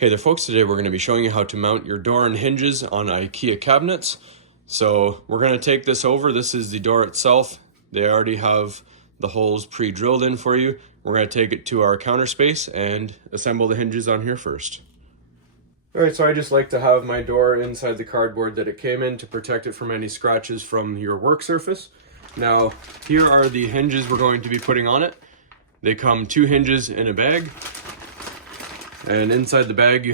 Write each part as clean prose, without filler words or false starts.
Hey there folks, today we're going to be showing you how to mount your door and hinges on IKEA cabinets. So we're going to take this over. This is the door itself. They already have the holes pre-drilled in for you. We're going to take it to our counter space and assemble the hinges on here first. Alright, so I just like to have my door inside the cardboard that it came in to protect it from any scratches from your work surface. Now, here are the hinges we're going to be putting on it. They come 2 hinges in a bag. And inside the bag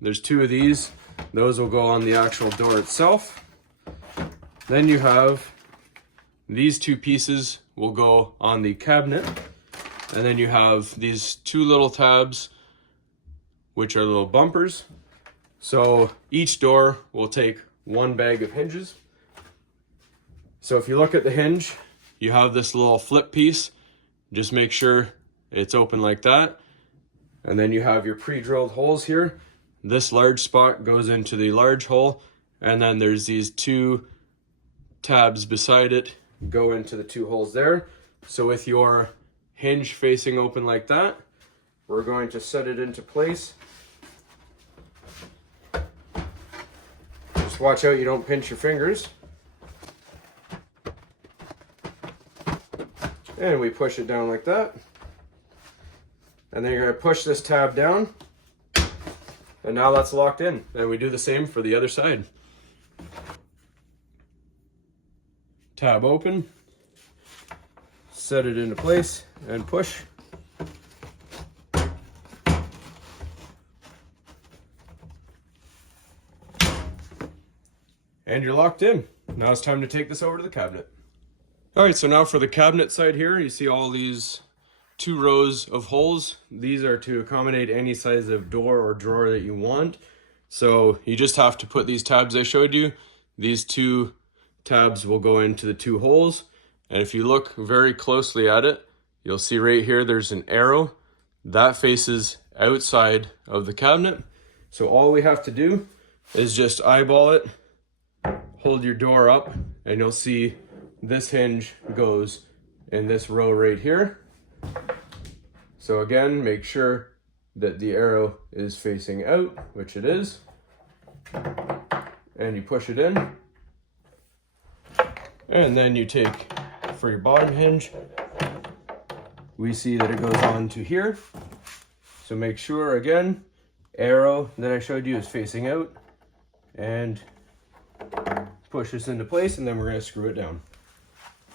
there's 2 of these. Those will go on the actual door itself. Then you have these 2 pieces will go on the cabinet. And then you have these 2 little tabs, which are little bumpers. So each door will take 1 bag of hinges. So if you look at the hinge, you have this little flip piece. Just make sure it's open like that. And then you have your pre-drilled holes here. This large spot goes into the large hole, and then there's these 2 tabs beside it go into the 2 holes there. So with your hinge facing open like that, we're going to set it into place. Just watch out you don't pinch your fingers. And we push it down like that. And then you're going to push this tab down, and now that's locked in. And we do the same for the other side. Tab open, set it into place, and push. And you're locked in. Now it's time to take this over to the cabinet. Alright, so now for the cabinet side here, you see all these 2 rows of holes. These are to accommodate any size of door or drawer that you want. So you just have to put these tabs I showed you. These 2 tabs will go into the 2 holes. And if you look very closely at it, you'll see right here there's an arrow that faces outside of the cabinet. So all we have to do is just eyeball it, hold your door up, and you'll see this hinge goes in this row right here. So again, make sure that the arrow is facing out, which it is, and you push it in. And then you take, for your bottom hinge, we see that it goes on to here. So make sure, again, arrow that I showed you is facing out, and push this into place, and then we're going to screw it down.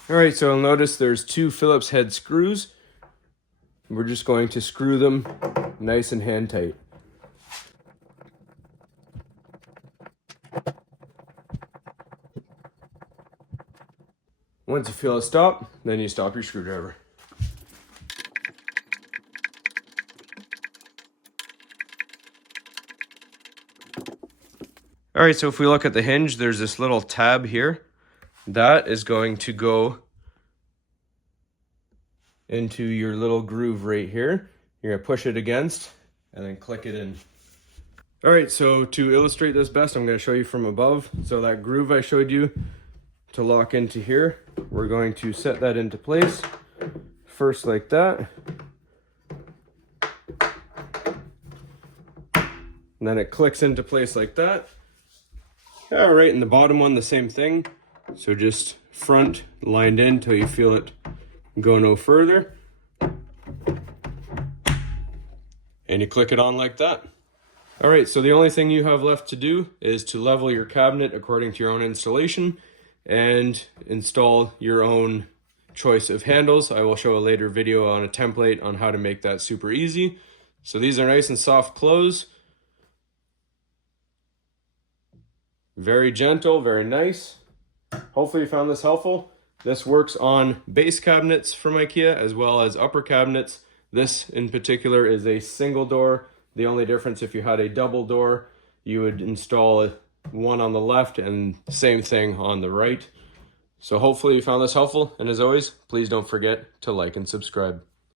Alright, so you'll notice there's 2 Phillips head screws. We're just going to screw them nice and hand tight. Once you feel it stop, then you stop your screwdriver. Alright, so if we look at the hinge, there's this little tab here. That is going to go into your little groove right here. You're going to push it against and then click it in. Alright, so to illustrate this best, I'm going to show you from above. So that groove I showed you to lock into here, we're going to set that into place. First like that. And then it clicks into place like that. Alright, and the bottom one, the same thing. So just front lined in till you feel it go no further. And you click it on like that. Alright, so the only thing you have left to do is to level your cabinet according to your own installation and install your own choice of handles. I will show a later video on a template on how to make that super easy. So these are nice and soft close. Very gentle, very nice. Hopefully you found this helpful. This works on base cabinets from IKEA as well as upper cabinets. This in particular is a single door. The only difference, if you had a double door, you would install one on the left and same thing on the right. So hopefully you found this helpful, and as always, please don't forget to like and subscribe.